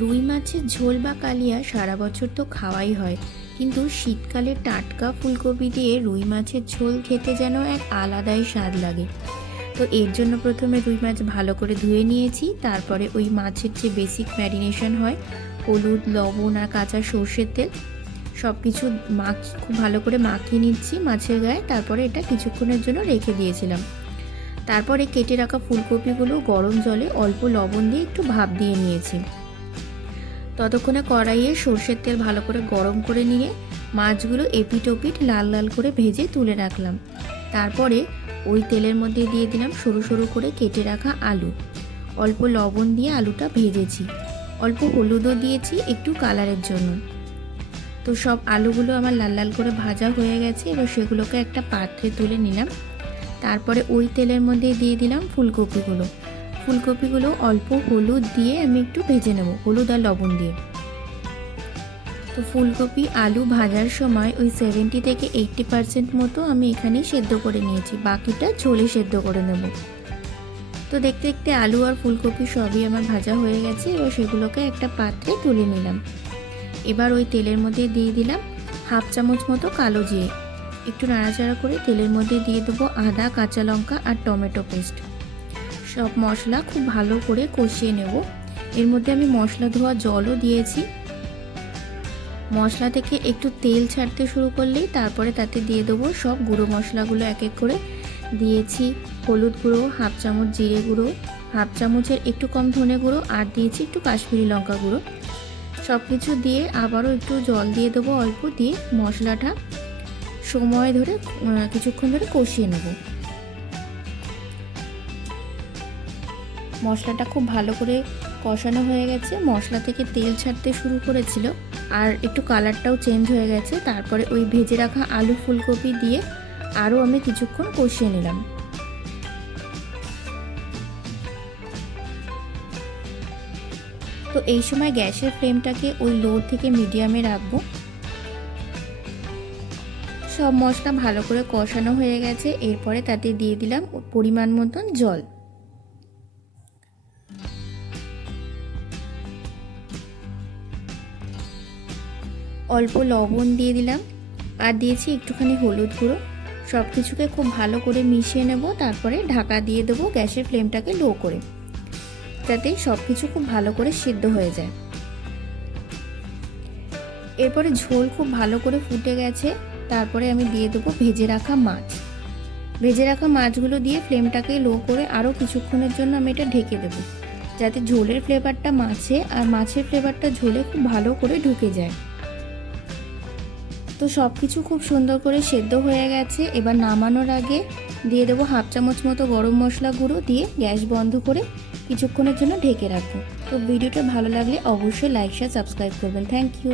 রুই মাছের ঝোল বা কালিয়া সারা বছর তো খাওয়াই হয়, কিন্তু শীতকালে টাটকা ফুলকপি দিয়ে রুই মাছের ঝোল খেতে যেন এক আলাদাই স্বাদ লাগে। তো এর জন্য প্রথমে রুই মাছ ভালো করে ধুয়ে নিয়েছি। তারপরে ওই মাছের যে বেসিক ম্যারিনেশন হয়, হলুদ, লবণ আর কাঁচা সর্ষের তেল সব কিছু খুব ভালো করে মাখিয়ে নিচ্ছি মাছের গায়ে। তারপরে এটা কিছুক্ষণের জন্য রেখে দিয়েছিলাম। তারপরে কেটে রাখা ফুলকপিগুলো গরম জলে অল্প লবণ দিয়ে একটু ভাপ দিয়ে নিয়েছি। ততক্ষণে কড়াইয়ে সর্ষের তেল ভালো করে গরম করে নিয়ে মাছগুলো এপিট ওপিট লাল লাল করে ভেজে তুলে রাখলাম। তারপরে ওই তেলের মধ্যে দিয়ে দিলাম সরু সরু করে কেটে রাখা আলু। অল্প লবণ দিয়ে আলুটা ভেজেছি, অল্প হলুদও দিয়েছি একটু কালারের জন্য। তো সব আলুগুলো আমার লাল লাল করে ভাজা হয়ে গেছে। এবার সেগুলোকে একটা পাত্রে তুলে নিলাম। তারপরে ওই তেলের মধ্যে দিয়ে দিলাম ফুলকপিগুলো অল্প হলুদ দিয়ে আমি একটু ভেজে নেব, হলুদ আর লবণ দিয়ে। তো ফুলকপি আলু ভাজার সময় ওই 70 থেকে 80% মতো আমি এখানে সেদ্ধ করে নিয়েছি, বাকিটা ঝোলে সেদ্ধ করে নেব। তো দেখতে দেখতে আলু আর ফুলকপি সবই আমার ভাজা হয়ে গেছে। এবার সেগুলোকে একটা পাত্রে তুলে নিলাম। এবার ওই তেলের মধ্যে দিয়ে দিলাম হাফ চামচ মতো কালো জিরে। একটু নাড়াচাড়া করে তেলের মধ্যে দিয়ে দেবো আদা, কাঁচা লঙ্কা আর টমেটো পেস্ট। সব মশলা খুব ভালো করে কষিয়ে নেব। এর মধ্যে আমি মশলা ধোয়া জলও দিয়েছি। মশলা থেকে একটু তেল ছাড়তে শুরু করলেই তারপরে তাতে দিয়ে দেবো সব গুঁড়ো মশলাগুলো এক এক করে। দিয়েছি হলুদ গুঁড়ো, হাফ চামচ জিরে গুঁড়ো, হাফ চামচের একটু কম ধনে গুঁড়ো, আর দিয়েছি একটু কাশ্মীরি লঙ্কা গুঁড়ো। সব কিছু দিয়ে আবারও একটু জল দিয়ে দেবো অল্প, দিয়ে মশলাটা সময় ধরে কিছুক্ষণ ধরে কষিয়ে নেব। মশলাটা খুব ভালো করে কষানো হয়ে গেছে, মশলা থেকে তেল ছাড়তে শুরু করেছিল আর একটু কালারটাও চেঞ্জ হয়ে গেছে। তারপরে ওই ভেজে রাখা আলু ফুলকপি দিয়ে আরও আমি কিছুক্ষণ কষিয়ে নিলাম। তো এই সময় গ্যাসের ফ্লেমটাকে ওই লো থেকে মিডিয়ামে রাখবো। সব মশলা ভালো করে কষানো হয়ে গেছে। এরপরে তাতে দিয়ে দিলাম পরিমাণ মতন জল। অল্প লবণ দিয়ে দিলাম আর দিয়েছি একটুখানি হলুদ গুঁড়ো। সব কিছুকে খুব ভালো করে মিশিয়ে নেব। তারপরে ঢাকা দিয়ে দেবো গ্যাসের ফ্লেমটাকে লো করে, যাতে সব কিছু খুব ভালো করে সিদ্ধ হয়ে যায়। এরপরে ঝোল খুব ভালো করে ফুটে গেছে। তারপরে আমি দিয়ে দেবো ভেজে রাখা মাছগুলো দিয়ে ফ্লেমটাকে লো করে আরও কিছুক্ষণের জন্য আমি এটা ঢেকে দেবো, যাতে ঝোলের ফ্লেভারটা মাছে আর মাছের ফ্লেভারটা ঝোলে খুব ভালো করে ঢুকে যায়। তো সব কিছু খুব সুন্দর করে সেদ্ধ হয়ে গেছে। এবার নামানোর আগে দিয়ে দেবো হাফ চামচ মতো গরম মশলা গুঁড়ো, দিয়ে গ্যাস বন্ধ করে কিছুক্ষণের জন্য ঢেকে রাখবো। তো ভিডিওটা ভালো লাগলে অবশ্যই লাইক, শেয়ার, সাবস্ক্রাইব করবেন। Thank you.